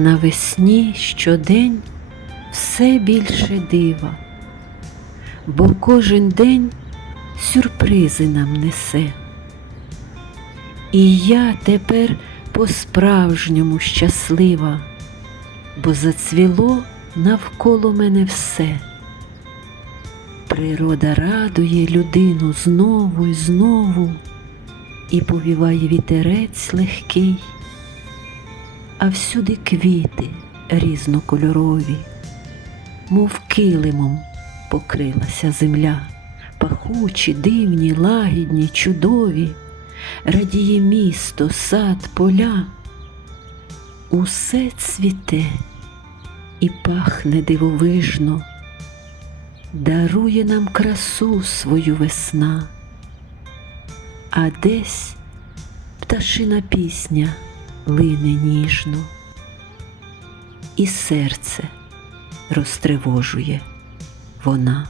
Навесні щодень все більше дива, бо кожен день сюрпризи нам несе. І я тепер по-справжньому щаслива, бо зацвіло навколо мене все. Природа радує людину знову й знову, і повіває вітерець легкий, а всюди квіти різнокольорові, мов килимом покрилася земля, пахучі, дивні, лагідні, чудові, радіє місто, сад, поля. Усе цвіте і пахне дивовижно, дарує нам красу свою весна, а десь пташина пісня лине ніжно, і серце розтривожує вона.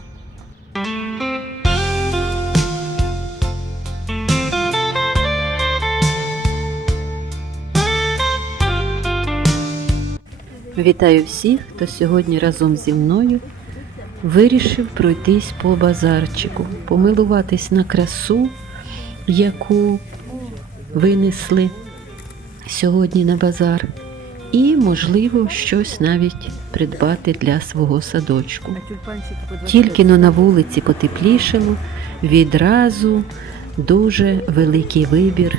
Вітаю всіх, хто сьогодні разом зі мною вирішив пройтись по базарчику, помилуватись на красу, яку винесли сьогодні на базар, і, можливо, щось навіть придбати для свого садочку. Тільки но на вулиці потеплішало, відразу дуже великий вибір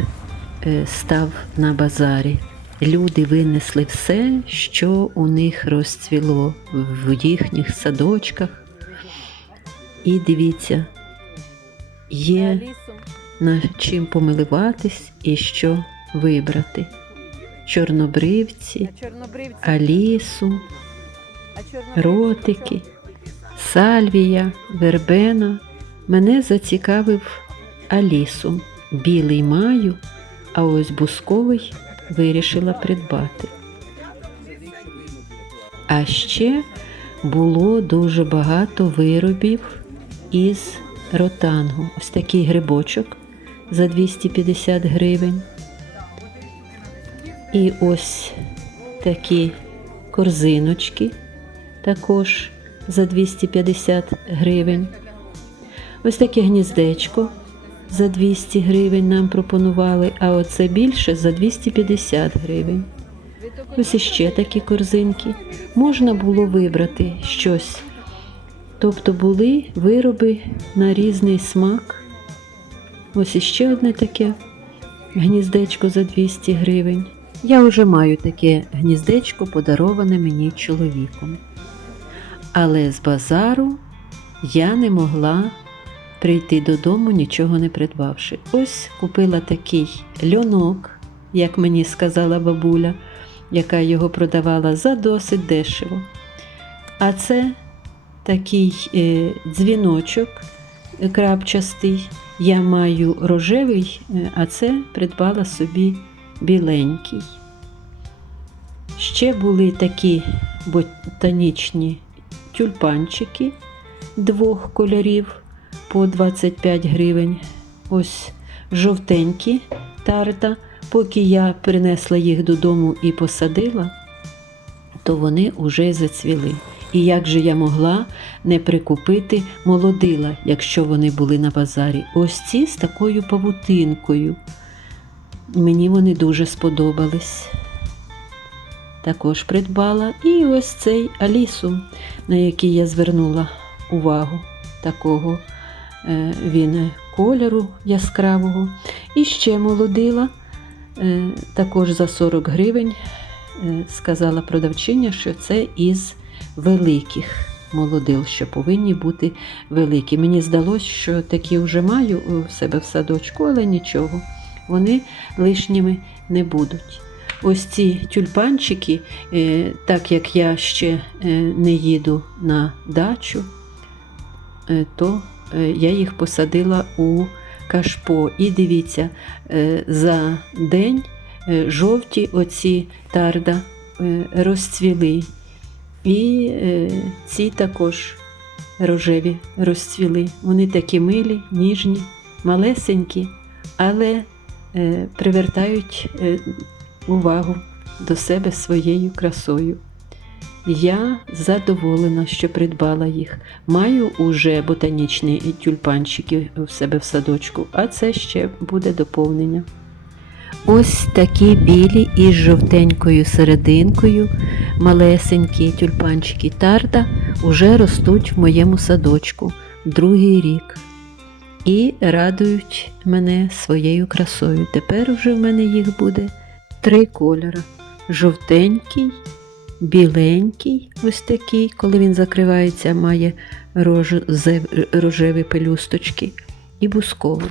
е, став на базарі. Люди винесли все, що у них розцвіло в їхніх садочках. І дивіться, є над чим помилуватись і що вибрати. Чорнобривці, алісу, ротики, сальвія, вербена. Мене зацікавив алісум. Білий маю, а ось бусковий вирішила придбати. А ще було дуже багато виробів із ротангу. Ось такий грибочок за 250 гривень. І ось такі корзиночки також за 250 гривень. Ось таке гніздечко за 200 гривень нам пропонували, а оце більше за 250 гривень. Ось іще такі корзинки. Можна було вибрати щось. Тобто були вироби на різний смак. Ось іще одне таке гніздечко за 200 гривень. Я вже маю таке гніздечко, подароване мені чоловіком. Але з базару я не могла прийти додому, нічого не придбавши. Ось купила такий льонок, як мені сказала бабуля, яка його продавала за досить дешево. А це такий е, дзвіночок крапчастий. Я маю рожевий, е, а це придбала собі біленький. Ще були такі ботанічні тюльпанчики двох кольорів по 25 гривень. Ось жовтенькі тарта. Поки я принесла їх додому і посадила, то вони уже зацвіли. І як же я могла не прикупити молодила, якщо вони були на базарі? Ось ці з такою павутинкою. Мені вони дуже сподобались. Також придбала. І ось цей алісум, на який я звернула увагу такого е, він кольору яскравого. І ще молодила, е, також за 40 гривень. Е, Сказала продавчиня, що це із великих молодил, що повинні бути великі. Мені здалося, що такі вже маю у себе в садочку, але нічого, вони лишніми не будуть. Ось ці тюльпанчики, е, так як я ще е, не їду на дачу, е, то я їх посадила у кашпо. І дивіться, за день жовті оці тарда розцвіли. І ці також рожеві розцвіли. Вони такі милі, ніжні, малесенькі, але привертають е, увагу до себе своєю красою. Я задоволена, що придбала їх. Маю уже ботанічні тюльпанчики в себе в садочку, а це ще буде доповнення. Ось такі білі із жовтенькою серединкою, малесенькі тюльпанчики тарда уже ростуть в моєму садочку другий рік і радують мене своєю красою. Тепер вже в мене їх буде три кольори: жовтенький, біленький, ось такий, коли він закривається, має роже- рожеві пелюсточки, і бусковий.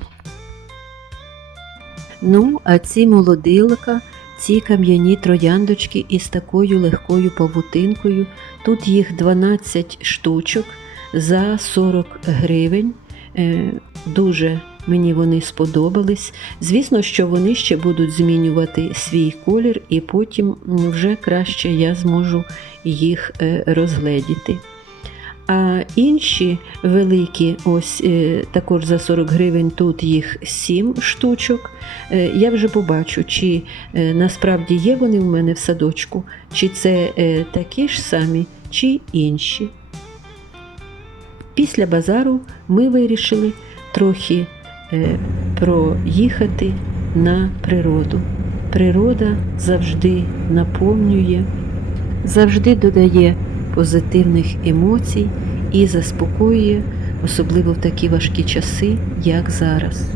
Ну, а ці молодилка, ці кам'яні трояндочки із такою легкою павутинкою. Тут їх 12 штучок за 40 гривень. Е, Дуже мені вони сподобались. Звісно, що вони ще будуть змінювати свій колір, і потім вже краще я зможу їх е, розгледіти. А інші великі, ось е, також за 40 гривень, тут їх 7 штучок. Я вже побачу, чи насправді є вони в мене в садочку, чи це такі ж самі, чи інші. Після базару ми вирішили трохи е, проїхати на природу. Природа завжди наповнює, завжди додає позитивних емоцій і заспокоює, особливо в такі важкі часи, як зараз.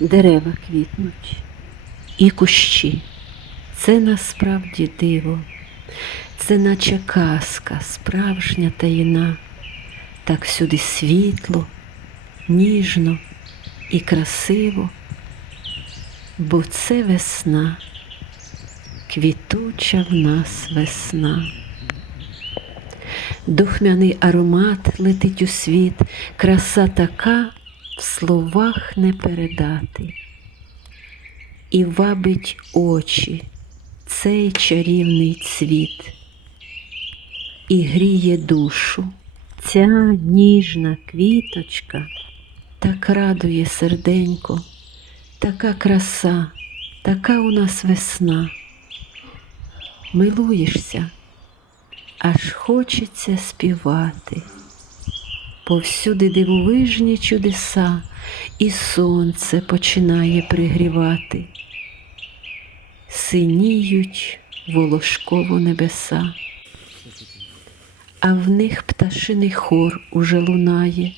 Дерева квітнуть і кущі. Це насправді диво, це наче казка, справжня таїна, так всюди світло, ніжно і красиво, бо це весна, квітуча в нас весна. Духмяний аромат летить у світ, краса така в словах не передати. І вабить очі цей чарівний цвіт, і гріє душу. Ця ніжна квіточка так радує серденько, така краса, така у нас весна. Милуєшся, аж хочеться співати. Повсюди дивовижні чудеса, і сонце починає пригрівати. Синіють волошково небеса, а в них пташиний хор уже лунає,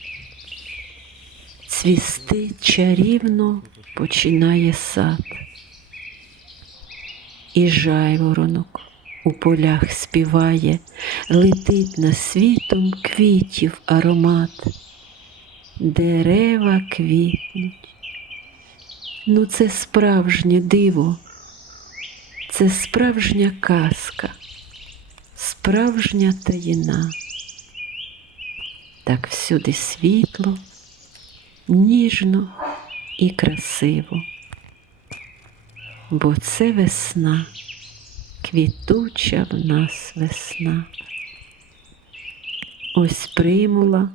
цвісти чарівно починає сад, і жайворонок у полях співає, летить над світом квітів аромат, дерева квітнуть. Ну, це справжнє диво, це справжня казка, справжня таїна. Так всюди світло, ніжно і красиво, бо це весна квітуча в нас весна. Ось примула,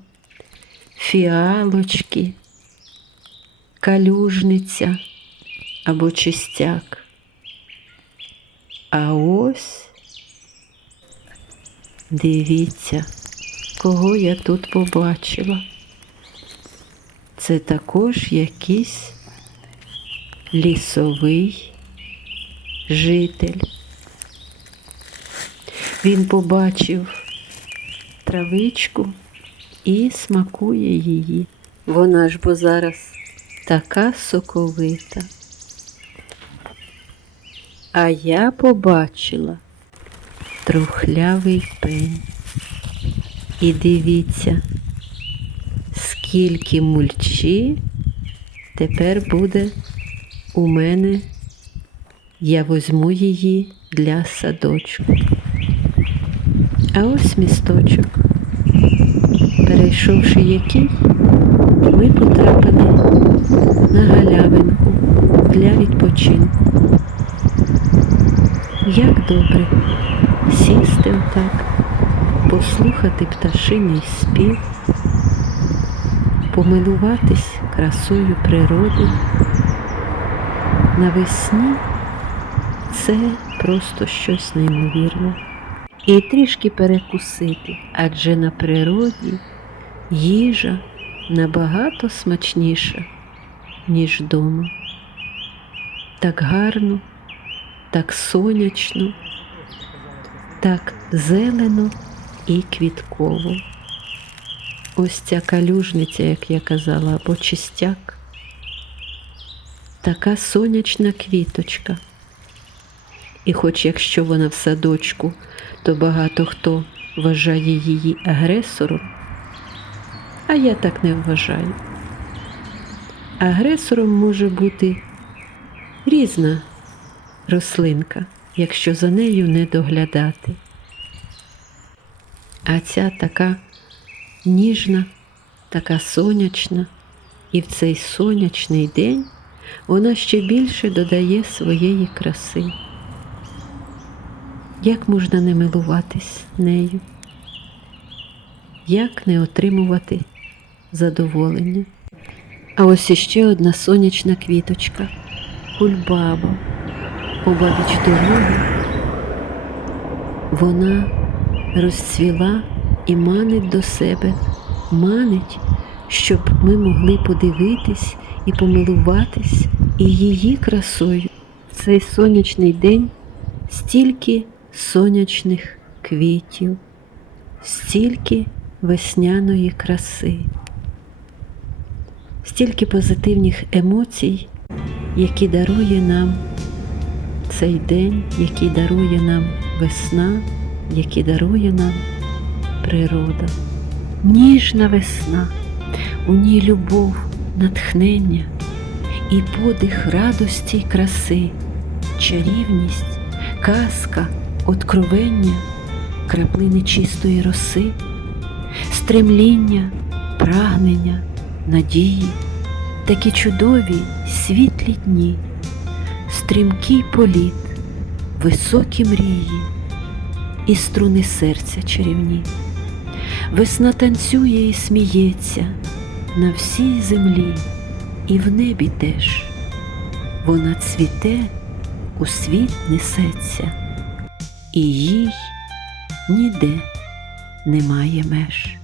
фіалочки, калюжниця або чистяк. А ось дивіться, кого я тут побачила. Це також якийсь лісовий житель. Він побачив травичку і смакує її. Вона ж бо зараз така соковита. А я побачила трухлявий пень. І дивіться, скільки мульчі тепер буде у мене. Я возьму її для садочку. А ось місточок. Перейшовши який, ми потрапили на галявинку для відпочинку. Як добре сісти отак, послухати пташиний спів, помилуватись красою природи. Навесні це просто щось неймовірне. І трішки перекусити, адже на природі їжа набагато смачніша, ніж вдома. Так гарно, так сонячно, так зелено і квітково. Ось ця калюжниця, як я казала, або чистяк, така сонячна квіточка. І хоч якщо вона в садочку, то багато хто вважає її агресором, а я так не вважаю. Агресором може бути різна рослинка, якщо за нею не доглядати. А ця така ніжна, така сонячна, і в цей сонячний день вона ще більше додає своєї краси. Як можна не милуватись нею? Як не отримувати задоволення? А ось іще одна сонячна квіточка, кульбаба, обабіч дороги. Вона розцвіла і манить до себе, манить, щоб ми могли подивитись і помилуватись і її красою. В цей сонячний день стільки сонячних квітів, стільки весняної краси, стільки позитивних емоцій, які дарує нам цей день, який дарує нам весна, який дарує нам природа. Ніжна весна, у ній любов, натхнення і подих радості й краси, чарівність, казка, откровення, краплини чистої роси, стремління, прагнення, надії, такі чудові світлі дні, стрімкий політ, високі мрії і струни серця чарівні. Весна танцює і сміється на всій землі, і в небі теж. Вона цвіте, у світ несеться, і їй ніде немає меж.